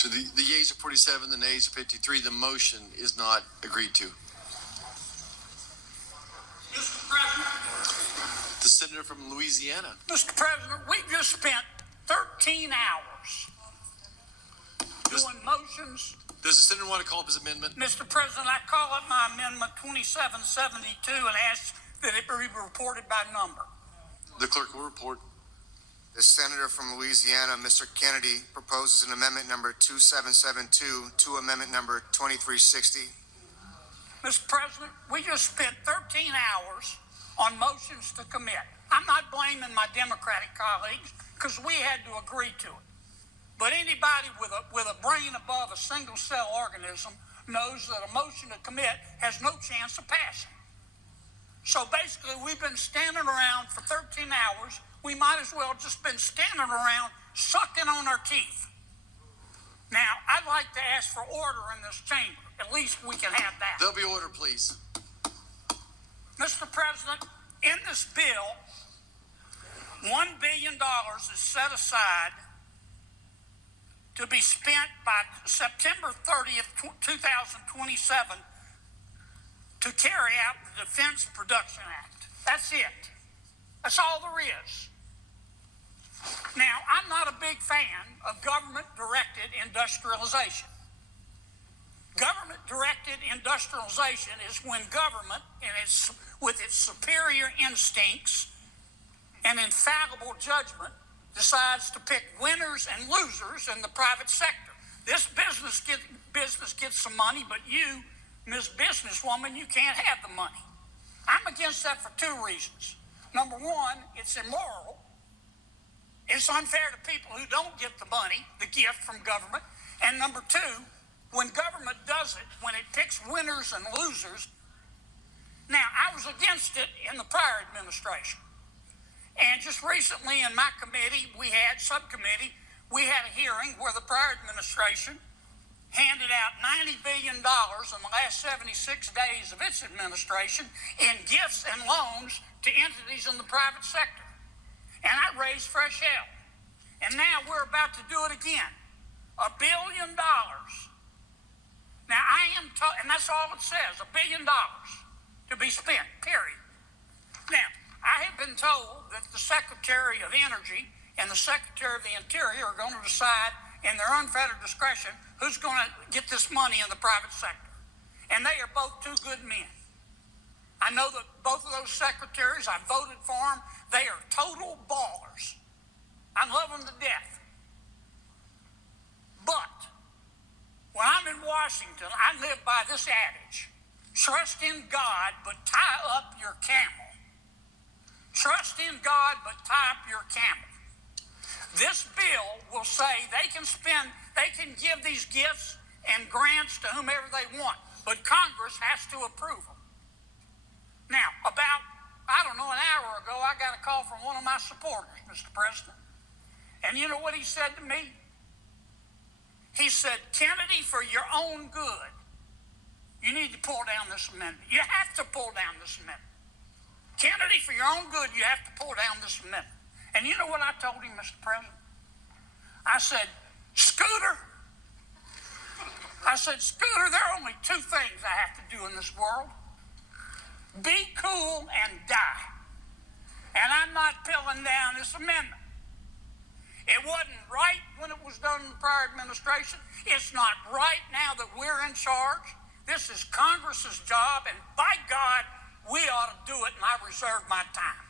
So the yeas are 47, the nays are 53. The motion is not agreed to. Mr. President. The senator from Louisiana. Mr. President, we just spent 13 hours doing motions. Does the senator want to call up his amendment? Mr. President, I call up my amendment 2772 and ask that it be reported by number. The clerk will report. The senator from Louisiana, Mr. Kennedy, proposes an amendment number 2772 to amendment number 2360. Mr. President, we just spent 13 hours on motions to commit. I'm not blaming my Democratic colleagues because we had to agree to it. But anybody with a brain above a single cell organism knows that a motion to commit has no chance of passing. So basically, we've been standing around for 13 hours. We might as well just been standing around sucking on our teeth. Now, I'd like to ask for order in this chamber. At least we can have that. There'll be order, please. Mr. President, in this bill, $1 billion is set aside to be spent by September 30th, 2027 to carry out the Defense Production Act. That's it. That's all there is. Now, I'm not a big fan of government-directed industrialization. Government-directed industrialization is when government, with its superior instincts and infallible judgment, decides to pick winners and losers in the private sector. This business gets some money, but you, Ms. Businesswoman, you can't have the money. I'm against that for two reasons. Number one, it's immoral. It's unfair to people who don't get the money, the gift from government. And number two, when government does it, when it picks winners and losers. Now, I was against it in the prior administration. And just recently in my committee, subcommittee, we had a hearing where the prior administration handed out $90 billion in the last 76 days of its administration in gifts and loans to entities in the private sector. And I raised fresh hell. And now we're about to do it again. $1 billion. Now I am told, and that's all it says, $1 billion to be spent, period. Now, I have been told that the Secretary of Energy and the Secretary of the Interior are going to decide in their unfettered discretion who's going to get this money in the private sector. And they are both two good men. I know that both of those secretaries, I voted for them. They are total ballers. I love them to death. But when I'm in Washington, I live by this adage: trust in God, but tie up your camel. Trust in God, but tie up your camel. This bill will say they can give these gifts and grants to whomever they want, but Congress has to approve them. Now, about, an hour ago, I got a call from one of my supporters, Mr. President. And you know what he said to me? He said, Kennedy, for your own good, you need to pull down this amendment. You have to pull down this amendment. Kennedy, for your own good, you have to pull down this amendment. And you know what I told him, Mr. President? I said, Scooter, there are only two things I have to do in this world: be cool and die. And I'm not pulling down this amendment. It wasn't right when it was done in the prior administration. It's not right now that we're in charge. This is Congress's job, and by God, we ought to do it, and I reserve my time.